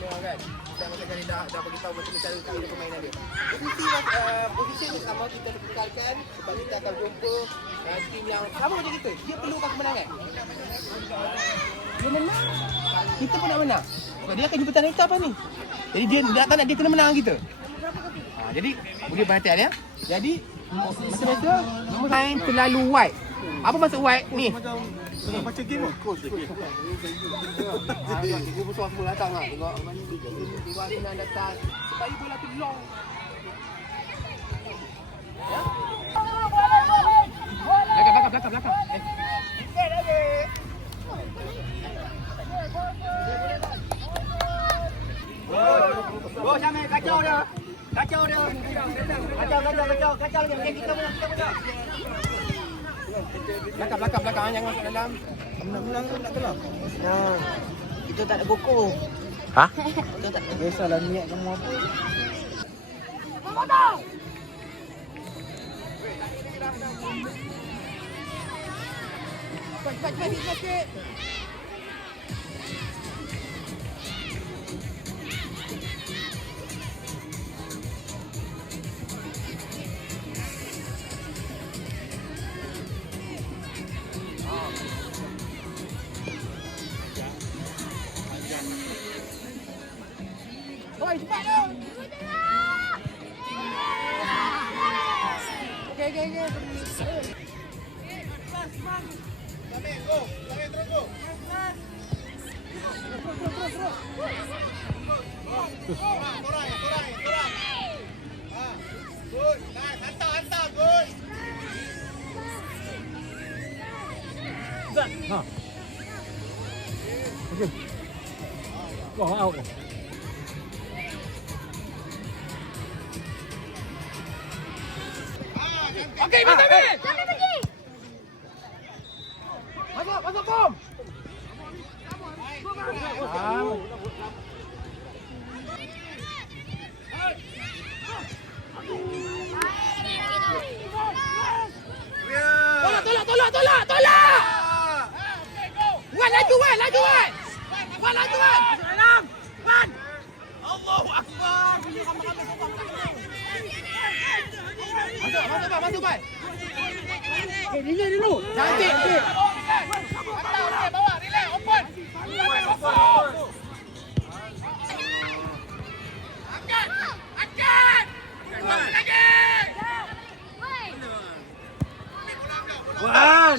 mana kan. Kita macam kali dah bagi tahu macam cara cara permainan dia. Posisi ni sama kita kekalkan sebab kita akan jumpa tim yang sama macam kita. Dia perlukan kemenangan. Dia menang, kita pun nak menang. Sebab dia akan jemputan kita apa ni. Jadi dia tak nak dia kena menang kita. Jadi boleh perhatian ya. Jadi macam biasa nombor lain terlalu wide. Apa maksud wide ni? Macam game lah. Dia besar semua datang lah. Tengok Iwan Sinan datang. Supaya bola tu long. Ya? Belakang. Oh, Syamil, kacau dia. Kacau lagi. Kita menang. Belakang. Jangan masuk dalam. Menang tu tak kalah. Kita tak ada goko. Ha? Kita tak ada. Biasalah niat kamu apa. Cepat. Oi, cepat tu. Okey. Sambil go. Sambil terus go. Terus. Korang. Good. Nice. Hantar. Good. Ha. Okey. Wah, out dah. Okey, masuk. Masuk bom. Tolak. Wan, laju. Wan. Dalam. Wan. Allahu Akbar. Masuk, Wan. Relax dulu. Cantik. Hantar, bawa. Relax, open. Angkat. Lagi. Wan.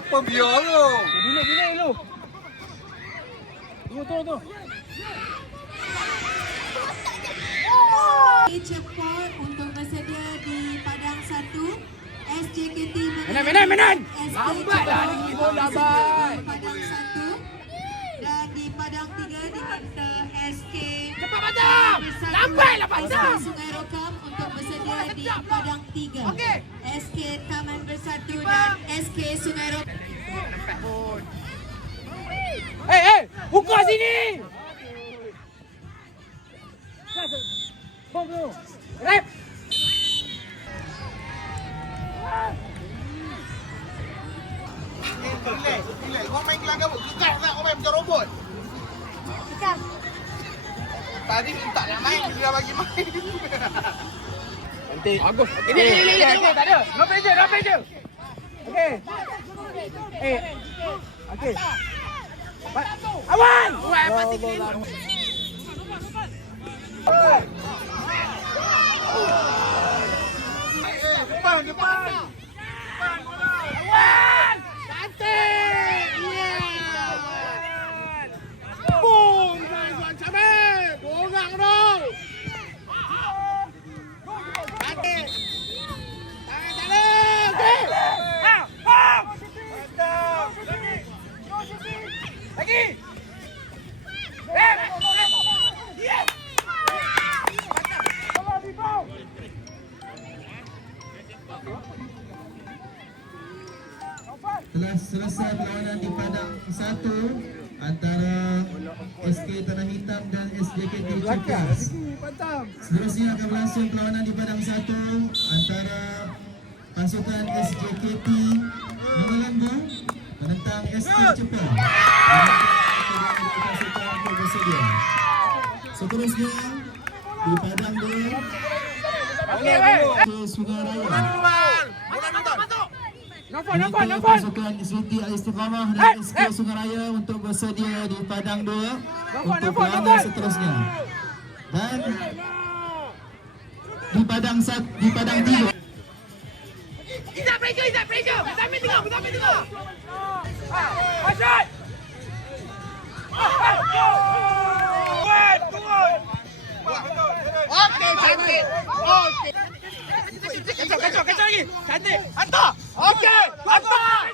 Apa biar lu? Relax dulu. Tunggu. Cepat untuk bersedia di padang 1 SJKT Menan. Lambatlah ni bola bai. padang 1 dan di padang 3 dihantar SK Cepat patang. Lambatlah patang. Sungai Rokam untuk bersedia di padang 3. Okey. SK Taman Bersatu dan SK Sungai Rokam. Buka sini. Bom tu. Rep. Relax. Kau main gelanggang apa? Gegas tak kau main macam robot? Tadi minta nak main, dia bagi main. Cantik. Bagus. Ini. Tak ada. No pressure. Okey. Okey. Awan. Wah, pasti kena. Depan. Awan. Cantik. Boom. Tuan Syamil. Dorang dong. Cantik. Tangan sana. Okey. Lagi. Yes. Telah selesai perlawanan di padang 1 antara SK Tanah Hitam dan SJKT Cekas. Seterusnya akan berlangsung perlawanan di padang 1 antara pasukan SJKT Nombor Lembu menentang SK Cepas. Pasukan untuk bersedia. Seterusnya di padang 2 Sungai Raya. Untuk pasukan Siti Al-Istiqamah dan SK Sungai Raya untuk bersedia di padang 2 untuk berada seterusnya. Dan di padang 3 Okey, cantik. Okey. Kacau lagi. Cantik. Hantar. Okey. Hantar.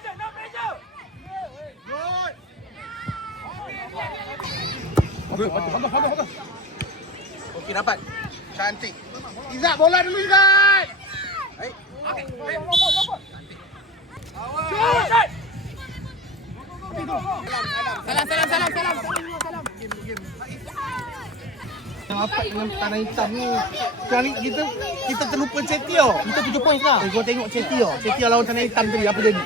Okey, dapat. Cantik. Izzat, bola dulu Izzat. Yang apa dengan tanah hitam ni? Kali kita terlupa Setio. Kita 7 poin sekarang. Kau tengok Setio. Setio lawan tanah hitam tadi apa jadi?